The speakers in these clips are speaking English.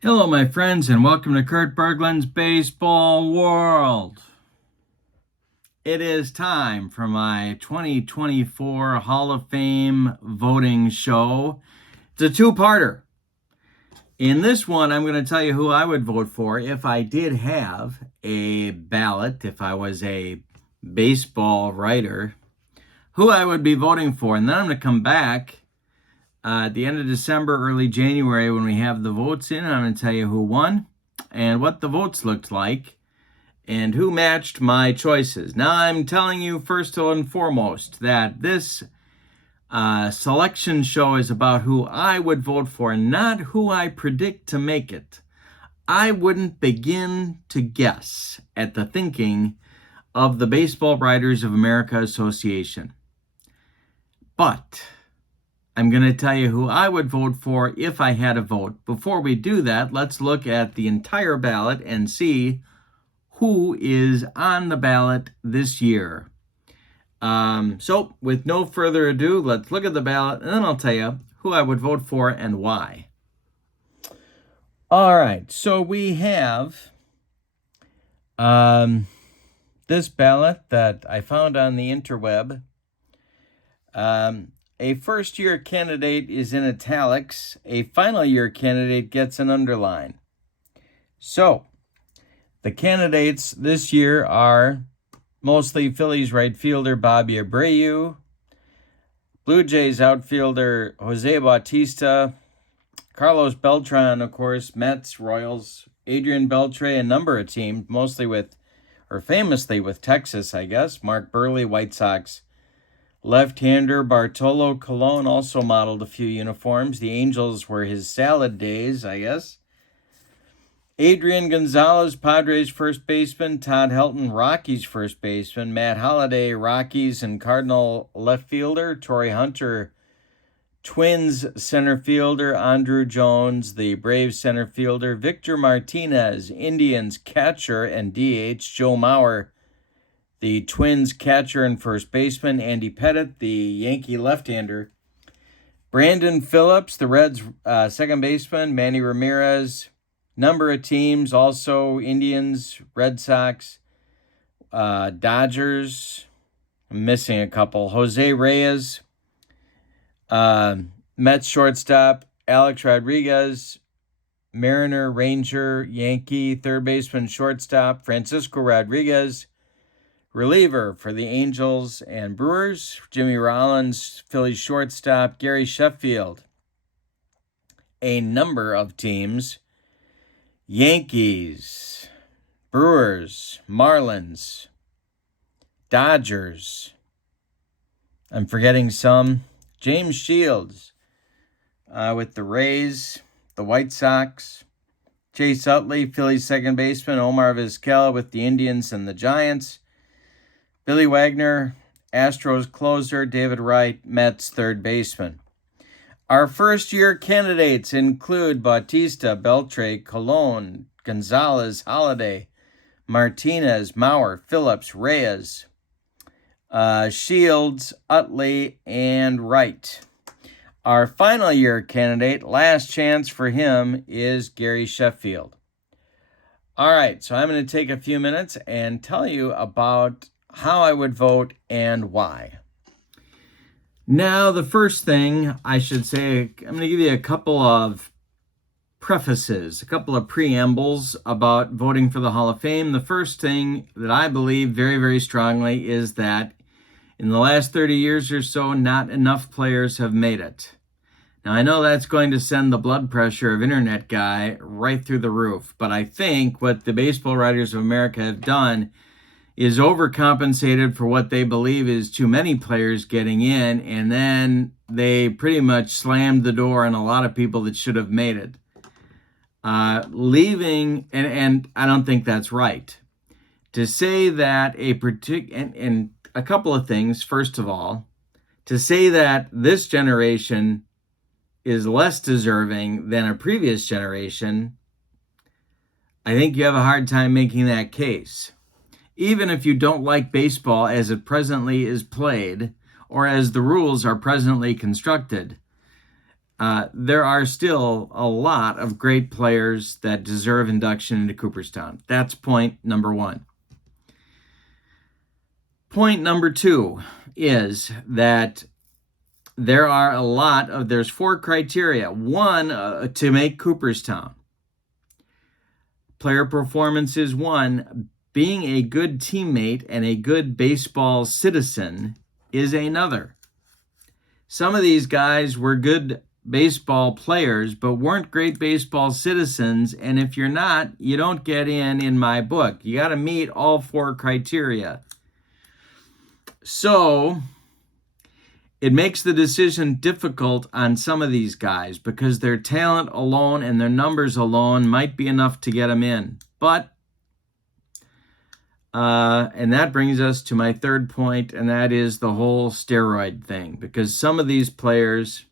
Hello, my friends, and welcome to Kurt Berglund's Baseball World. It is time for my 2024 Hall of Fame voting show. It's a two-parter. In this one, I'm going to tell you who I would vote for if I did have a ballot, if I was a baseball writer, who I would be voting for. And then I'm going to come back at the end of December, early January, when we have the votes in, I'm going to tell you who won and what the votes looked like and who matched my choices. Now, I'm telling you first and foremost that this selection show is about who I would vote for, not who I predict to make it. I wouldn't begin to guess at the thinking of the Baseball Writers of America Association. But I'm going to tell you who I would vote for if I had a vote. Before we do that, let's look at the entire ballot and see who is on the ballot this year. So, with no further ado, let's look at the ballot, and then I'll tell you who I would vote for and why. All right, so we have this ballot that I found on the interweb. A first-year candidate is in italics. A final-year candidate gets an underline. So, the candidates this year are mostly Phillies right fielder Bobby Abreu, Blue Jays outfielder Jose Bautista, Carlos Beltran, of course, Mets, Royals, Adrian Beltre, a number of teams, famously with Texas, I guess, Mark Burley, White Sox, left-hander Bartolo Colon also modeled a few uniforms. The Angels were his salad days, I guess. Adrian Gonzalez, Padres first baseman. Todd Helton, Rockies first baseman. Matt Holliday, Rockies and Cardinal left fielder. Torrey Hunter, Twins center fielder. Andrew Jones, the Braves center fielder. Victor Martinez, Indians catcher and DH. Joe Mauer, the Twins catcher and first baseman. Andy Pettitte, the Yankee left-hander. Brandon Phillips, the Reds second baseman. Manny Ramirez, number of teams, also Indians, Red Sox, Dodgers. I'm missing a couple. Jose Reyes, Mets shortstop. Alex Rodriguez, Mariner, Ranger, Yankee, third baseman, shortstop. Francisco Rodriguez, reliever for the Angels and Brewers. Jimmy Rollins, Phillies shortstop. Gary Sheffield, a number of teams. Yankees, Brewers, Marlins, Dodgers. I'm forgetting some. James Shields with the Rays, the White Sox. Chase Utley, Phillies second baseman. Omar Vizquel with the Indians and the Giants. Billy Wagner, Astros closer. David Wright, Mets third baseman. Our first-year candidates include Bautista, Beltre, Colon, Gonzalez, Holliday, Martinez, Mauer, Phillips, Reyes, Shields, Utley, and Wright. Our final-year candidate, last chance for him, is Gary Sheffield. All right, so I'm going to take a few minutes and tell you about how I would vote and why. Now, the first thing I should say, I'm going to give you a couple of prefaces, a couple of preambles about voting for the Hall of Fame. The first thing that I believe very, very strongly is that in the last 30 years or so, not enough players have made it. Now, I know that's going to send the blood pressure of Internet Guy right through the roof, but I think what the Baseball Writers of America have done is overcompensated for what they believe is too many players getting in, and then they pretty much slammed the door on a lot of people that should have made it. Leaving, and I don't think that's right. To say that and a couple of things, first of all, to say that this generation is less deserving than a previous generation, I think you have a hard time making that case. Even if you don't like baseball as it presently is played, or as the rules are presently constructed, there are still a lot of great players that deserve induction into Cooperstown. That's point number one. Point number two is that there's four criteria. One, to make Cooperstown. Player performance is one. Being a good teammate and a good baseball citizen is another. Some of these guys were good baseball players, but weren't great baseball citizens. And if you're not, you don't get in my book. You got to meet all four criteria. So it makes the decision difficult on some of these guys because their talent alone and their numbers alone might be enough to get them in. But, and that brings us to my third point, and that is the whole steroid thing, because some of these players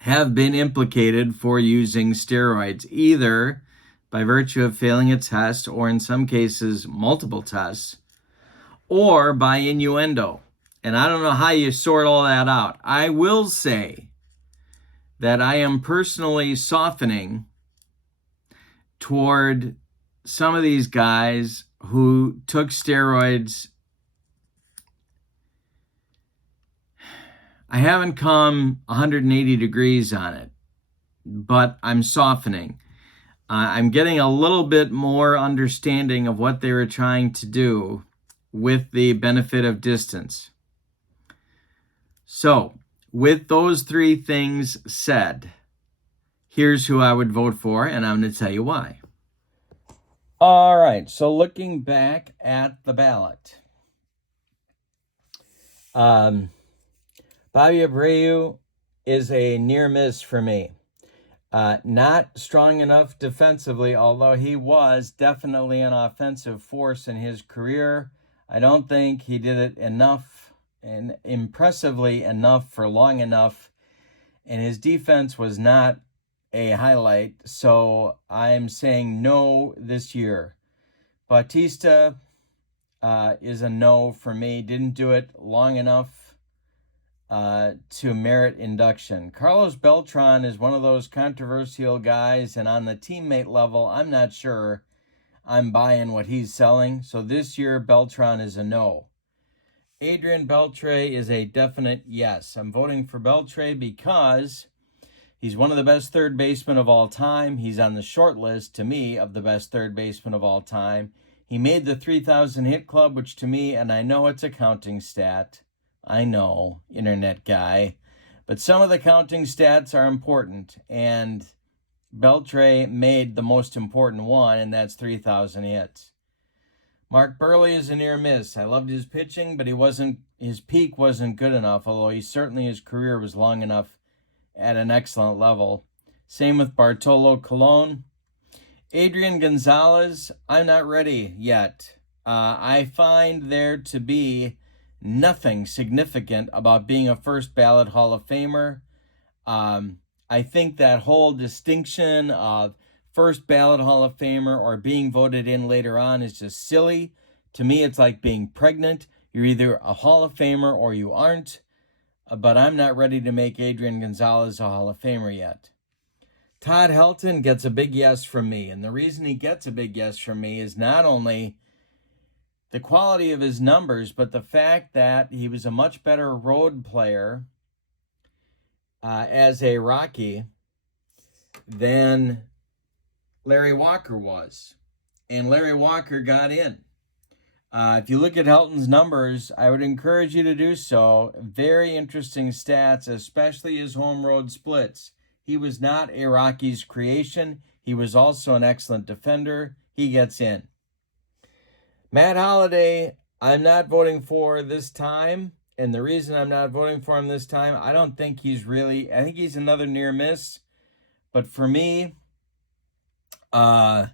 have been implicated for using steroids, either by virtue of failing a test or in some cases multiple tests, or by innuendo. And I don't know how you sort all that out. I will say that I am personally softening toward some of these guys who took steroids. I haven't come 180 degrees on it, but I'm softening. I'm getting a little bit more understanding of what they were trying to do with the benefit of distance. So, with those three things said, here's who I would vote for, and I'm going to tell you why. All right, so looking back at the ballot, Bobby Abreu is a near miss for me. Not strong enough defensively, although he was definitely an offensive force in his career. I don't think he did it enough and impressively enough for long enough, and his defense was not a highlight, so I'm saying no this year. Bautista is a no for me. Didn't do it long enough to merit induction. Carlos Beltran is one of those controversial guys, and on the teammate level, I'm not sure I'm buying what he's selling, so this year Beltran is a no. Adrian Beltre is a definite yes. I'm voting for Beltre because he's one of the best third basemen of all time. He's on the short list, to me, of the best third baseman of all time. He made the 3,000 hit club, which to me, and I know it's a counting stat. I know, internet guy. But some of the counting stats are important, and Beltre made the most important one, and that's 3,000 hits. Mark Burley is a near miss. I loved his pitching, but his peak wasn't good enough, although his career was long enough at an excellent level. Same with Bartolo Colon. Adrian Gonzalez, I'm not ready yet. I find there to be nothing significant about being a first ballot Hall of Famer. I think that whole distinction of first ballot Hall of Famer or being voted in later on is just silly. To me, it's like being pregnant. You're either a Hall of Famer or you aren't. But I'm not ready to make Adrian Gonzalez a Hall of Famer yet. Todd Helton gets a big yes from me. And the reason he gets a big yes from me is not only the quality of his numbers, but the fact that he was a much better road player as a Rocky than Larry Walker was. And Larry Walker got in. If you look at Helton's numbers, I would encourage you to do so. Very interesting stats, especially his home road splits. He was not a Rockies creation. He was also an excellent defender. He gets in. Matt Holliday, I'm not voting for this time. And the reason I'm not voting for him this time, I think he's another near miss. But for me, the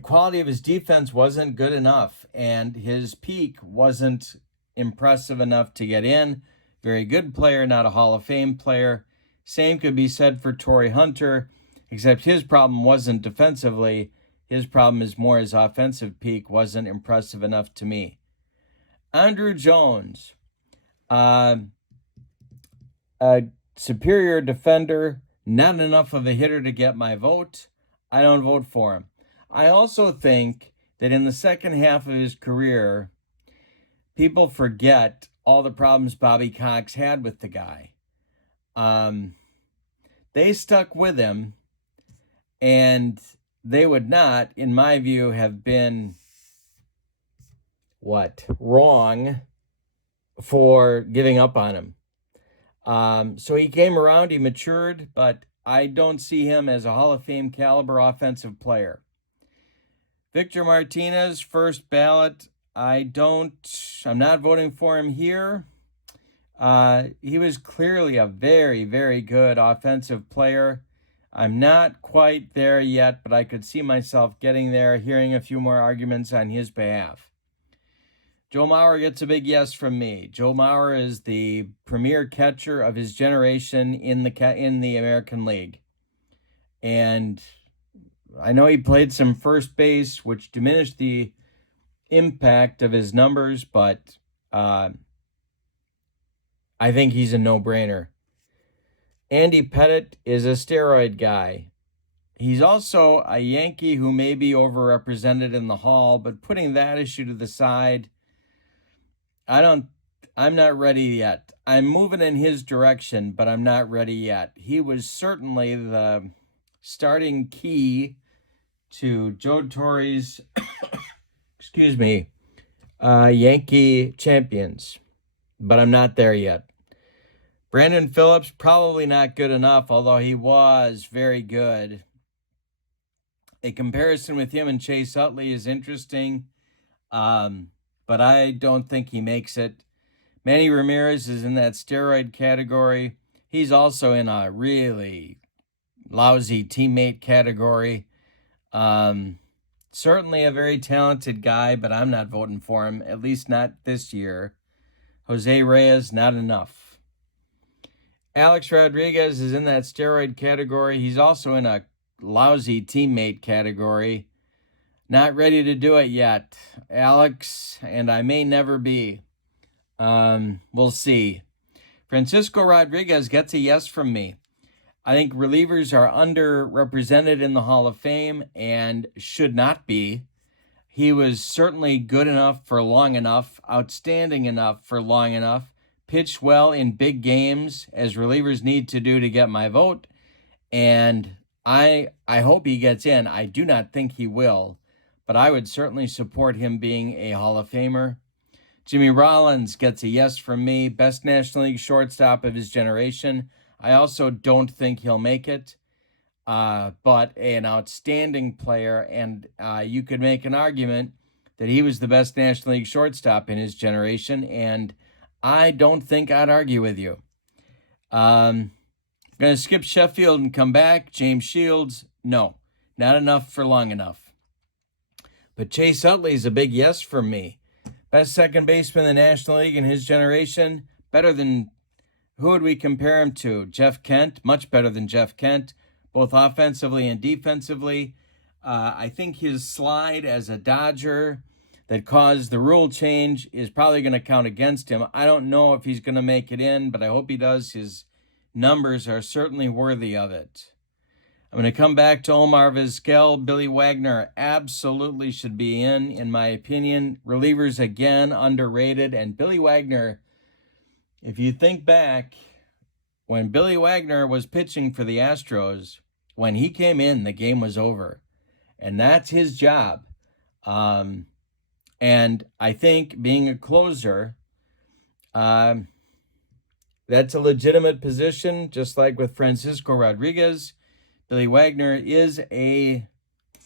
quality of his defense wasn't good enough, and his peak wasn't impressive enough to get in. Very good player, not a Hall of Fame player. Same could be said for Torrey Hunter, except his problem wasn't defensively. His problem is more his offensive peak wasn't impressive enough to me. Andruw Jones. a superior defender, not enough of a hitter to get my vote. I don't vote for him. I also think that in the second half of his career, people forget all the problems Bobby Cox had with the guy. They stuck with him, and they would not, in my view, have been wrong for giving up on him. So he came around, he matured, but I don't see him as a Hall of Fame caliber offensive player. Victor Martinez, first ballot. I'm not voting for him here. He was clearly a very, very good offensive player. I'm not quite there yet, but I could see myself getting there, hearing a few more arguments on his behalf. Joe Mauer gets a big yes from me. Joe Mauer is the premier catcher of his generation in the American League. And I know he played some first base, which diminished the impact of his numbers, but I think he's a no-brainer. Andy Pettitte is a steroid guy. He's also a Yankee who may be overrepresented in the Hall, but putting that issue to the side, I'm not ready yet. I'm moving in his direction, but I'm not ready yet. He was certainly the starting key to Joe Torre's, Yankee champions, but I'm not there yet. Brandon Phillips, probably not good enough, although he was very good. A comparison with him and Chase Utley is interesting, but I don't think he makes it. Manny Ramirez is in that steroid category. He's also in a really lousy teammate category. Certainly a very talented guy, but I'm not voting for him, at least not this year. Jose Reyes, not enough. Alex Rodriguez is in that steroid category. He's also in a lousy teammate category. Not ready to do it yet, Alex, and I may never be. We'll see. Francisco Rodriguez gets a yes from me. I think relievers are underrepresented in the Hall of Fame and should not be. He was certainly good enough for long enough, outstanding enough for long enough, pitched well in big games, as relievers need to do to get my vote, and I hope he gets in. I do not think he will, but I would certainly support him being a Hall of Famer. Jimmy Rollins gets a yes from me, best National League shortstop of his generation. I also don't think he'll make it, but an outstanding player, and you could make an argument that he was the best National League shortstop in his generation, and I don't think I'd argue with you. I'm going to skip Sheffield and come back. James Shields, no, not enough for long enough. But Chase Utley is a big yes for me. Best second baseman in the National League in his generation, better than, who would we compare him to? Jeff Kent, much better than Jeff Kent, both offensively and defensively. I think his slide as a Dodger that caused the rule change is probably going to count against him. I don't know if he's going to make it in, but I hope he does. His numbers are certainly worthy of it. I'm going to come back to Omar Vizquel. Billy Wagner absolutely should be in my opinion. Relievers, again, underrated. And Billy Wagner, if you think back, when Billy Wagner was pitching for the Astros, when he came in, the game was over. And that's his job. And I think being a closer, that's a legitimate position, just like with Francisco Rodriguez. Billy Wagner is a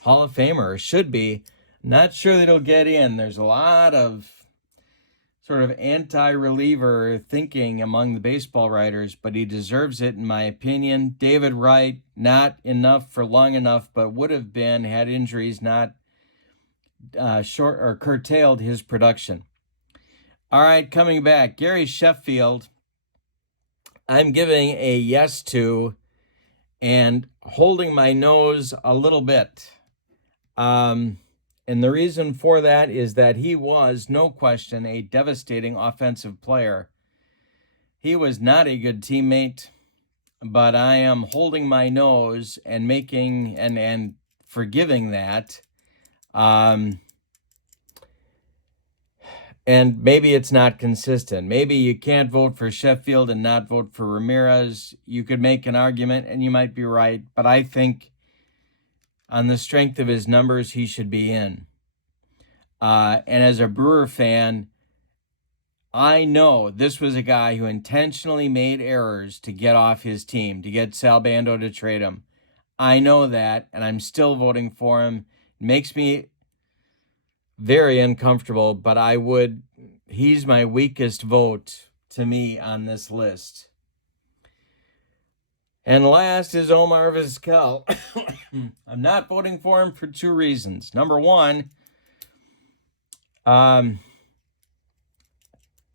Hall of Famer, or should be. Not sure that he'll get in. There's a lot of sort of anti-reliever thinking among the baseball writers, but he deserves it, in my opinion. David Wright, not enough for long enough, but would have been had injuries not short or curtailed his production. All right, coming back, Gary Sheffield, I'm giving a yes to and holding my nose a little bit. And the reason for that is that he was, no question, a devastating offensive player. He was not a good teammate, but I am holding my nose and making and forgiving that. And maybe it's not consistent. Maybe you can't vote for Sheffield and not vote for Ramirez. You could make an argument, and you might be right. But I think on the strength of his numbers, he should be in. And as a Brewer fan, I know this was a guy who intentionally made errors to get off his team, to get Sal Bando to trade him. I know that, and I'm still voting for him. It makes me very uncomfortable, but he's my weakest vote to me on this list. And last is Omar Vizquel. I'm not voting for him for two reasons. Number one,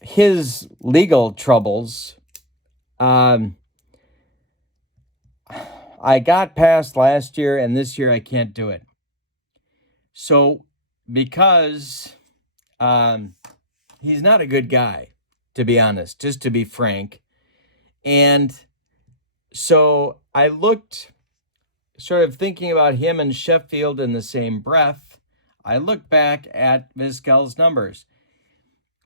his legal troubles. I got past last year, and this year I can't do it. So, because he's not a good guy, to be honest, just to be frank. And so I looked, sort of thinking about him and Sheffield in the same breath, I looked back at Vizquel's numbers.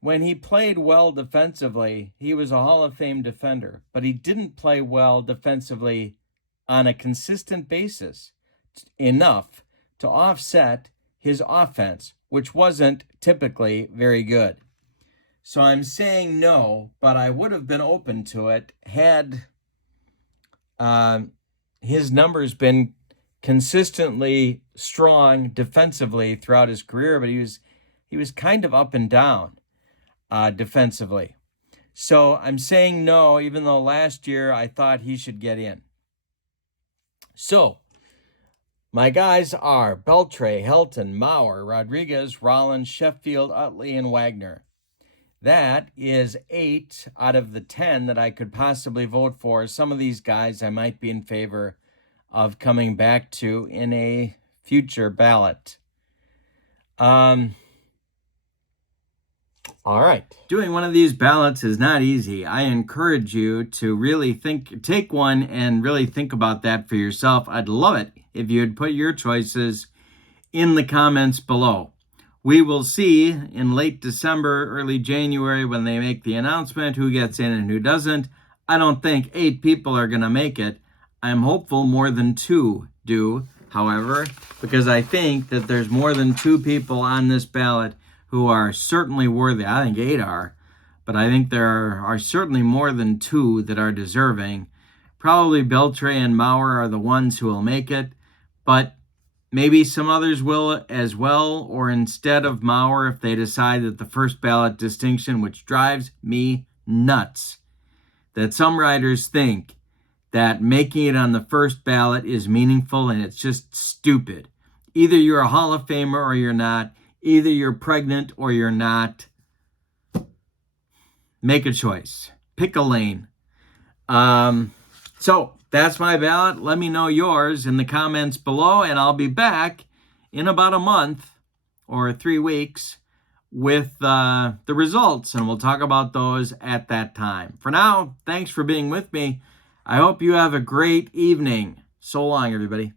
When he played well defensively, he was a Hall of Fame defender, but he didn't play well defensively on a consistent basis, enough to offset his offense, which wasn't typically very good. So I'm saying no, but I would have been open to it had his numbers been consistently strong defensively throughout his career, but he was kind of up and down defensively. So I'm saying no, even though last year I thought he should get in. So my guys are Beltre, Helton, Mauer, Rodriguez, Rollins, Sheffield, Utley, and Wagner. That is 8 out of the 10 that I could possibly vote for. Some of these guys I might be in favor of coming back to in a future ballot. All right. Doing one of these ballots is not easy. I encourage you to really take one and really think about that for yourself. I'd love it if you would put your choices in the comments below. We will see in late December, early January, when they make the announcement who gets in and who doesn't. I don't think 8 people are going to make it. I'm hopeful more than 2 do, however, because I think that there's more than 2 people on this ballot who are certainly worthy. I think 8 are, but I think there are certainly more than 2 that are deserving. Probably Beltre and Mauer are the ones who will make it, but maybe some others will as well, or instead of Mauer, if they decide that the first ballot distinction, which drives me nuts, that some writers think that making it on the first ballot is meaningful, and it's just stupid. Either you're a Hall of Famer or you're not. Either you're pregnant or you're not. Make a choice. Pick a lane. So that's my ballot. Let me know yours in the comments below, and I'll be back in about a month or 3 weeks with the results, and we'll talk about those at that time. For now, thanks for being with me. I hope you have a great evening. So long, everybody.